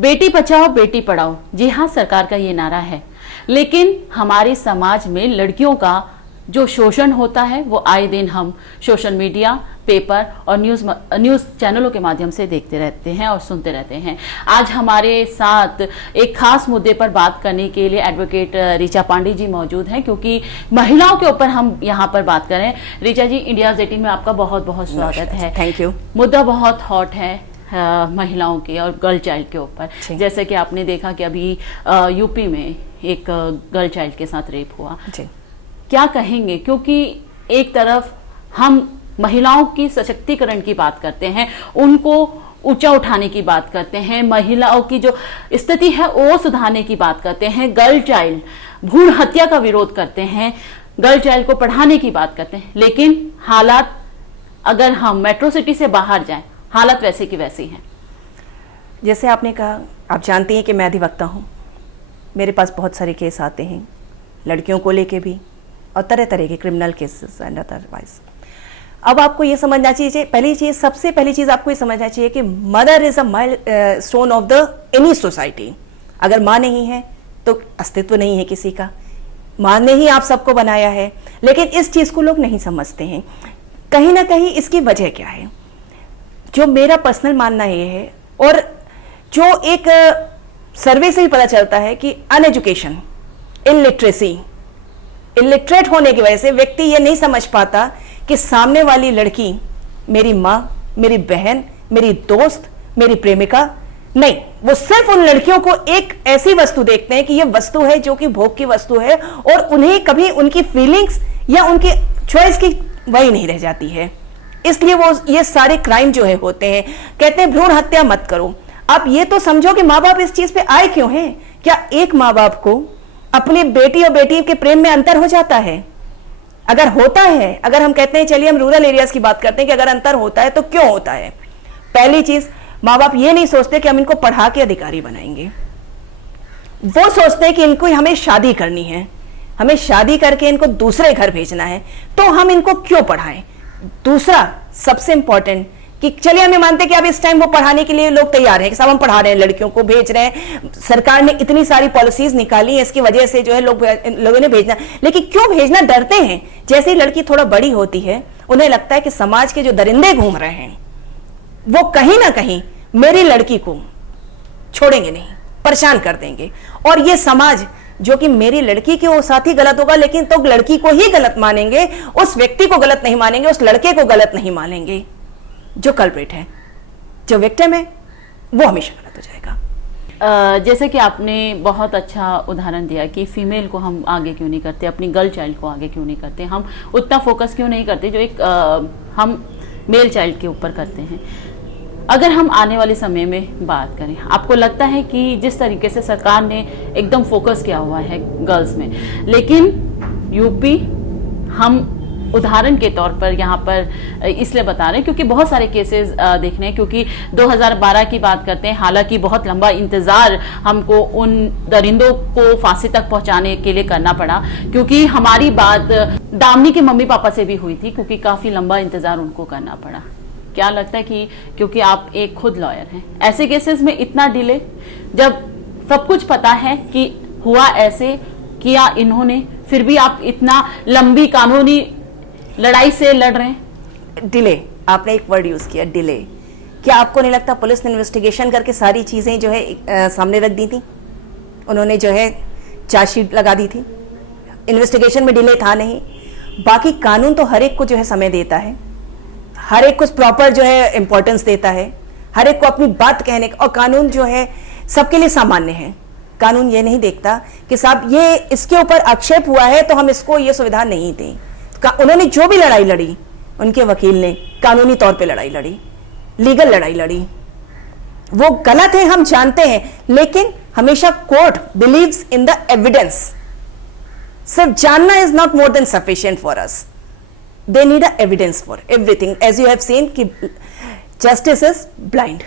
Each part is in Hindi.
बेटी बचाओ बेटी पढ़ाओ, जी हाँ, सरकार का ये नारा है, लेकिन हमारे समाज में लड़कियों का जो शोषण होता है वो आए दिन हम सोशल मीडिया, पेपर और न्यूज़ चैनलों के माध्यम से देखते रहते हैं और सुनते रहते हैं। आज हमारे साथ एक खास मुद्दे पर बात करने के लिए एडवोकेट ऋचा पांडे जी मौजूद हैं, क्योंकि महिलाओं के ऊपर हम यहाँ पर बात करें। ऋचा जी, इंडिया 18 में आपका बहुत बहुत स्वागत है। Thank you. मुद्दा बहुत हॉट है महिलाओं के और गर्ल चाइल्ड के ऊपर। जैसे कि आपने देखा कि अभी यूपी में एक गर्ल चाइल्ड के साथ रेप हुआ। क्या कहेंगे, क्योंकि एक तरफ हम महिलाओं की सशक्तिकरण की बात करते हैं, उनको ऊंचा उठाने की बात करते हैं, महिलाओं की जो स्थिति है वो सुधारने की बात करते हैं, गर्ल चाइल्ड भ्रूण हत्या का विरोध करते हैं, गर्ल चाइल्ड को पढ़ाने की बात करते हैं, लेकिन हालात अगर हम मेट्रो सिटी से बाहर जाएं, हालत वैसे की वैसी है। जैसे आपने कहा, आप जानती हैं कि मैं अधिवक्ता हूँ, मेरे पास बहुत सारे केस आते हैं लड़कियों को लेके भी, और तरह तरह के क्रिमिनल केसेस एंड अदरवाइज। अब आपको ये समझना चाहिए, पहली चीज, सबसे पहली चीज आपको ये समझना चाहिए कि mother is a milestone of the any society. अगर माँ नहीं है तो अस्तित्व नहीं है किसी का। माँ ने ही आप सबको बनाया है, लेकिन इस चीज को लोग नहीं समझते हैं। कहीं ना कहीं इसकी वजह क्या है, जो मेरा पर्सनल मानना ये है, और जो एक सर्वे से ही पता चलता है कि अनएजुकेशन, इलिटरेसी, इलिटरेट होने की वजह से व्यक्ति ये नहीं समझ पाता कि सामने वाली लड़की मेरी माँ, मेरी बहन, मेरी दोस्त, मेरी प्रेमिका नहीं। वो सिर्फ उन लड़कियों को एक ऐसी वस्तु देखते हैं कि ये वस्तु है जो कि भोग की वस्तु है, और उन्हें कभी उनकी फीलिंग्स या उनकी चॉइस की वही नहीं रह जाती है। इसलिए वो ये सारे क्राइम जो है होते हैं। कहते हैं भ्रूण हत्या मत करो। आप ये तो समझो कि माँ बाप इस चीज पे आए क्यों हैं। क्या एक माँ बाप को अपनी बेटी और बेटी के प्रेम में अंतर हो जाता है? अगर होता है, अगर हम कहते हैं, चलिए हम रूरल एरियाज की बात करते हैं कि अगर अंतर होता है तो क्यों होता है। पहली चीज, माँ बाप ये नहीं सोचते कि हम इनको पढ़ा के अधिकारी बनाएंगे। वो सोचते हैं कि इनको हमें शादी करनी है, हमें शादी करके इनको दूसरे घर भेजना है, तो हम इनको क्यों पढ़ाएं। दूसरा सबसे इंपॉर्टेंट कि चलिए हमें मानते हैं कि अब इस टाइम वो पढ़ाने के लिए लोग तैयार हैं कि सब हम पढ़ा रहे हैं, लड़कियों को भेज रहे हैं, सरकार ने इतनी सारी पॉलिसीज निकाली है, इसकी वजह से जो है लोगों ने भेजना। लेकिन क्यों भेजना, डरते हैं। जैसे ही लड़की थोड़ा बड़ी होती है, उन्हें लगता है कि समाज के जो दरिंदे घूम रहे हैं वो कहीं ना कहीं मेरी लड़की को छोड़ेंगे नहीं, परेशान कर देंगे, और ये समाज जो कि मेरी लड़की के वो साथ ही गलत होगा, लेकिन तो लड़की को ही गलत मानेंगे, उस व्यक्ति को गलत नहीं मानेंगे, उस लड़के को गलत नहीं मानेंगे। जो कल्प्रिट है, जो विक्टिम है, वो हमेशा गलत हो जाएगा। जैसे कि आपने बहुत अच्छा उदाहरण दिया कि फीमेल को हम आगे क्यों नहीं करते, अपनी गर्ल चाइल्ड को आगे क्यों नहीं करते, हम उतना फोकस क्यों नहीं करते जो एक हम मेल चाइल्ड के ऊपर करते हैं। अगर हम आने वाले समय में बात करें, आपको लगता है कि जिस तरीके से सरकार ने एकदम फोकस किया हुआ है गर्ल्स में, लेकिन यूपी, हम उदाहरण के तौर पर यहाँ पर इसलिए बता रहे हैं क्योंकि बहुत सारे केसेस देखने हैं, क्योंकि 2012 की बात करते हैं, हालांकि बहुत लंबा इंतजार हमको उन दरिंदों को फांसी तक पहुंचाने के लिए करना पड़ा, क्योंकि हमारी बात दामिनी के मम्मी पापा से भी हुई थी, क्योंकि काफी लंबा इंतजार उनको करना पड़ा। क्या लगता है कि क्योंकि आप एक खुद लॉयर हैं, ऐसे केसेस में इतना डिले, जब सब कुछ पता है कि हुआ ऐसे किया इन्होंने, फिर भी आप इतना लंबी कानूनी लड़ाई से लड़ रहे हैं? डिले, आपने एक वर्ड यूज किया, डिले। क्या आपको नहीं लगता पुलिस ने इन्वेस्टिगेशन करके सारी चीजें जो है सामने रख दी थी? उन्होंने जो है चार्जशीट लगा दी थी, इन्वेस्टिगेशन में डिले था नहीं। बाकी कानून तो हर एक को जो है समय देता है, हर एक को प्रॉपर जो है इंपॉर्टेंस देता है, हर एक को अपनी बात कहने का, और कानून जो है सबके लिए सामान्य है। कानून ये नहीं देखता कि साहब ये इसके ऊपर आक्षेप हुआ है तो हम इसको ये सुविधा नहीं दें। उन्होंने जो भी लड़ाई लड़ी, उनके वकील ने कानूनी तौर पे लड़ाई लड़ी, लीगल लड़ाई लड़ी। वो गलत है, हम जानते हैं, लेकिन हमेशा court believes in the evidence. सिर्फ जानना is not more than sufficient for us, they need a evidence for everything. As you have seen कि justice is blind.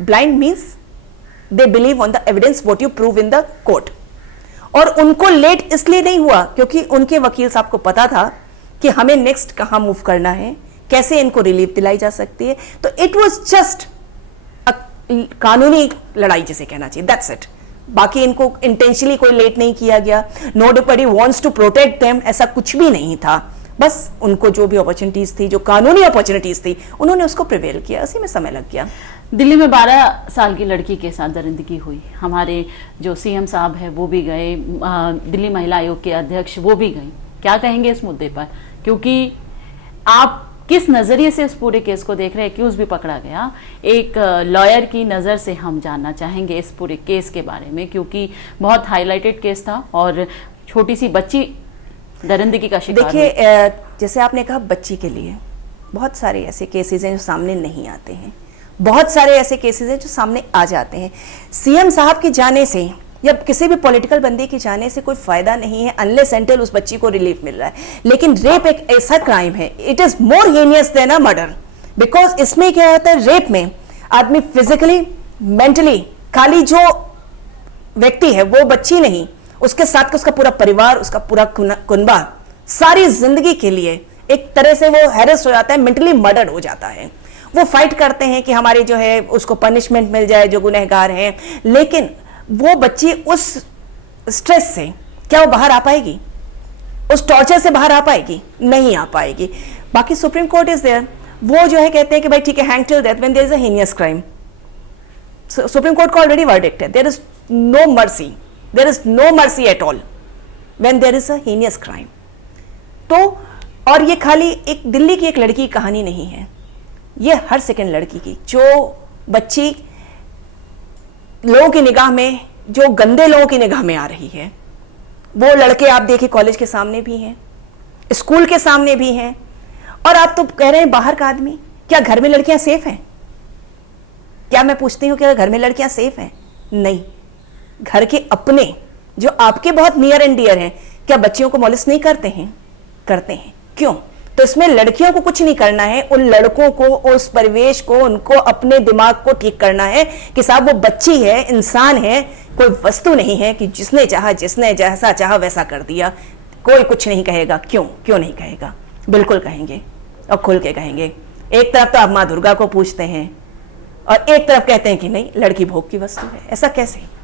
Blind means they believe on the evidence what you prove in the court. और उनको लेट इसलिए नहीं हुआ क्योंकि उनके वकील साहब को पता था कि हमें नेक्स्ट कहां मूव करना है, कैसे इनको रिलीफ दिलाई जा सकती है। तो इट वाज जस्ट अ कानूनी लड़ाई जिसे कहना चाहिए, दैट्स इट। बाकी इनको इंटेंशनली कोई लेट नहीं किया गया, nobody wants to protect them, ऐसा कुछ भी नहीं था। बस उनको जो भी अपॉर्चुनिटीज थी, जो कानूनी अपॉर्चुनिटीज थी, उन्होंने उसको प्रिवेल किया, उसी में समय लग गया। दिल्ली में 12 साल की लड़की के साथ दरिंदगी हुई, हमारे जो सीएम साहब है वो भी गए, दिल्ली महिला आयोग के अध्यक्ष वो भी गई। क्या कहेंगे इस मुद्दे पर, क्योंकि आप किस नजरिए से इस पूरे केस को देख रहे हैं? एक्यूज भी पकड़ा गया, एक लॉयर की नजर से हम जानना चाहेंगे इस पूरे केस के बारे में, क्योंकि बहुत हाईलाइटेड केस था और छोटी सी बच्ची दरिंदगी का शिकार। देखिए, जैसे आपने कहा, बच्ची के लिए बहुत सारे ऐसे केसेस हैं जो सामने नहीं आते हैं, बहुत सारे ऐसे केसेस हैं जो सामने आ जाते हैं। सीएम साहब के जाने से या किसी भी पॉलिटिकल बंदे के जाने से कोई फायदा नहीं है अनलेस एंटिल उस बच्ची को रिलीफ मिल रहा है। लेकिन रेप एक ऐसा क्राइम है, it is more heinous than a murder, because इसमें क्या होता है, रेप में आदमी फिजिकली, मेंटली, खाली जो व्यक्ति है वो बच्ची नहीं, उसके साथ उसका पूरा परिवार, उसका पूरा कुनबा सारी जिंदगी के लिए एक तरह से वो हैरेस हो जाता है, मेंटली मर्डर हो जाता है। वो फाइट करते हैं कि हमारे जो है उसको पनिशमेंट मिल जाए जो गुनहगार हैं, लेकिन वो बच्ची उस स्ट्रेस से क्या वो बाहर आ पाएगी? उस टॉर्चर से बाहर आ पाएगी? नहीं आ पाएगी। बाकी सुप्रीम कोर्ट इज देयर, वो जो है कहते हैं कि भाई ठीक है, hang till death when there is a heinous crime. Supreme court का ऑलरेडी वर्डिक्ट है, there is no mercy, there is no mercy at all when there is a heinous crime. तो और ये खाली एक दिल्ली की एक लड़की की कहानी नहीं है, ये हर सेकंड लड़की की, जो बच्ची लोगों की निगाह में, जो गंदे लोगों की निगाह में आ रही है। वो लड़के आप देखिए कॉलेज के सामने भी हैं, स्कूल के सामने भी हैं, और आप तो कह रहे हैं बाहर का आदमी। क्या घर में लड़कियां सेफ हैं? क्या मैं पूछती हूं, क्या घर में लड़कियां सेफ हैं? नहीं। घर के अपने जो आपके बहुत नियर एंड डियर हैं, क्या बच्चियों को मॉलेस्ट नहीं करते हैं? करते हैं। क्यों? तो इसमें लड़कियों को कुछ नहीं करना है, उन लड़कों को, उस परिवेश को, उनको अपने दिमाग को ठीक करना है कि साहब वो बच्ची है, इंसान है, कोई वस्तु नहीं है कि जिसने चाहा, जिसने जैसा चाहा वैसा कर दिया। कोई कुछ नहीं कहेगा। क्यों? क्यों नहीं कहेगा? बिल्कुल कहेंगे, और खुल के कहेंगे। एक तरफ तो आप माँ दुर्गा को पूछते हैं और एक तरफ कहते हैं कि नहीं, लड़की भोग की वस्तु है। ऐसा कैसे?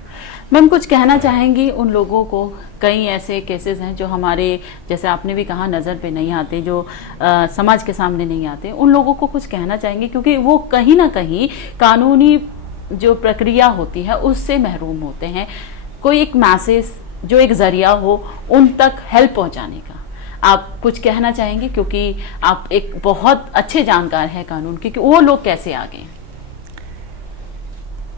मैम, कुछ कहना चाहेंगी उन लोगों को? कई ऐसे केसेस हैं जो हमारे, जैसे आपने भी कहा, नज़र पे नहीं आते, जो समाज के सामने नहीं आते। उन लोगों को कुछ कहना चाहेंगे, क्योंकि वो कहीं ना कहीं कानूनी जो प्रक्रिया होती है उससे महरूम होते हैं। कोई एक मैसेज जो एक जरिया हो उन तक हेल्प पहुंचाने का, आप कुछ कहना चाहेंगे? क्योंकि आप एक बहुत अच्छे जानकार हैं कानून के, कि वो लोग कैसे आगे।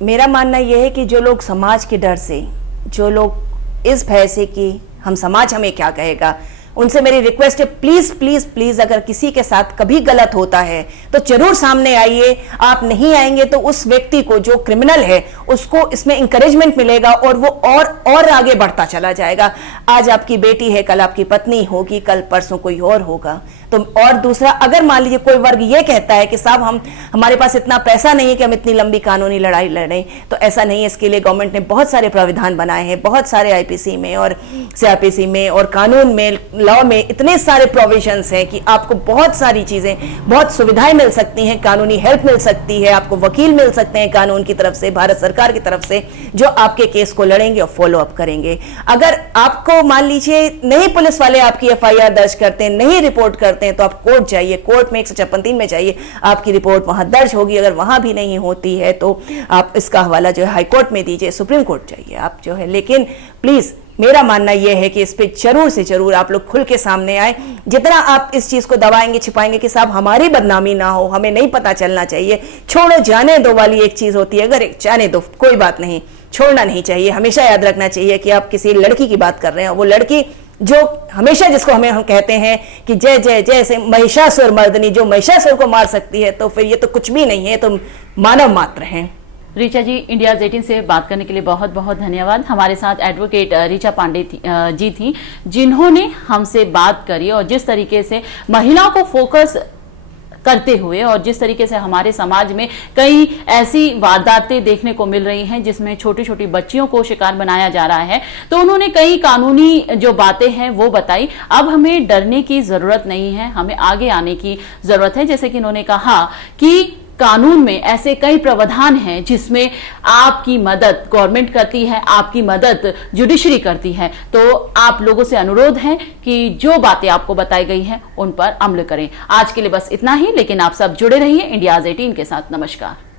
मेरा मानना यह है कि जो लोग समाज के डर से, जो लोग इस भय से कि हम समाज हमें क्या कहेगा, उनसे मेरी रिक्वेस्ट है, प्लीज प्लीज प्लीज, अगर किसी के साथ कभी गलत होता है तो जरूर सामने आइए। आप नहीं आएंगे तो उस व्यक्ति को, जो क्रिमिनल है, उसको इसमें इंकरेजमेंट मिलेगा और वो और आगे बढ़ता चला जाएगा। आज आपकी बेटी है, कल आपकी पत्नी होगी, कल परसों कोई और होगा। तो और दूसरा, अगर मान लीजिए कोई वर्ग ये कहता है कि साहब हमारे पास इतना पैसा नहीं है कि हम इतनी लंबी कानूनी लड़ाई लड़ें, तो ऐसा नहीं है। इसके लिए गवर्नमेंट ने बहुत सारे प्राविधान बनाए हैं, बहुत सारे आईपीसी में और सीआरपीसी में और कानून में, लॉ में इतने सारे प्रोविजंस हैं कि आपको बहुत सारी चीजें, बहुत सुविधाएं मिल सकती हैं, कानूनी हेल्प मिल सकती है, आपको वकील मिल सकते हैं कानून की तरफ से, भारत सरकार की तरफ से, जो आपके केस को लड़ेंगे और फॉलो अप करेंगे। अगर आपको मान लीजिए नहीं पुलिस वाले आपकी एफआईआर दर्ज करते हैं, नहीं रिपोर्ट करते हैं, तो आप कोर्ट जाइए, कोर्ट में 156(3) में जाइए, आपकी रिपोर्ट वहां दर्ज होगी। अगर वहां भी नहीं होती है तो आप इसका हवाला जो है हाई कोर्ट में दीजिए, सुप्रीम कोर्ट जाइए आप जो है। लेकिन प्लीज, मेरा मानना यह है कि इस पे जरूर से जरूर आप लोग खुल के सामने आए। जितना आप इस चीज को दबाएंगे, छिपाएंगे कि साहब हमारी बदनामी ना हो, हमें नहीं पता चलना चाहिए, छोड़ो जाने दो वाली एक चीज होती है। अगर जाने दो, कोई बात नहीं, छोड़ना नहीं चाहिए। हमेशा याद रखना चाहिए कि आप किसी लड़की की बात कर रहे हैं, वो लड़की जो हमेशा, जिसको हम कहते हैं कि जय जय जय से महिषासुर मर्दनी, जो महिषासुर को मार सकती है, तो फिर ये तो कुछ भी नहीं है, तो मानव मात्र हैं। ऋचा जी, इंडिया 18 से बात करने के लिए बहुत बहुत धन्यवाद। हमारे साथ एडवोकेट ऋचा पांडे जी थी, जिन्होंने हमसे बात करी और जिस तरीके से महिलाओं को फोकस करते हुए और जिस तरीके से हमारे समाज में कई ऐसी वारदातें देखने को मिल रही हैं जिसमें छोटी छोटी बच्चियों को शिकार बनाया जा रहा है, तो उन्होंने कई कानूनी जो बातें हैं वो बताई। अब हमें डरने की जरूरत नहीं है, हमें आगे आने की जरूरत है। जैसे कि उन्होंने कहा कि कानून में ऐसे कई प्रावधान हैं जिसमें आपकी मदद गवर्नमेंट करती है, आपकी मदद जुडिशरी करती है। तो आप लोगों से अनुरोध है कि जो बातें आपको बताई गई हैं उन पर अमल करें। आज के लिए बस इतना ही, लेकिन आप सब जुड़े रहिए इंडियाज 18 के साथ। नमस्कार।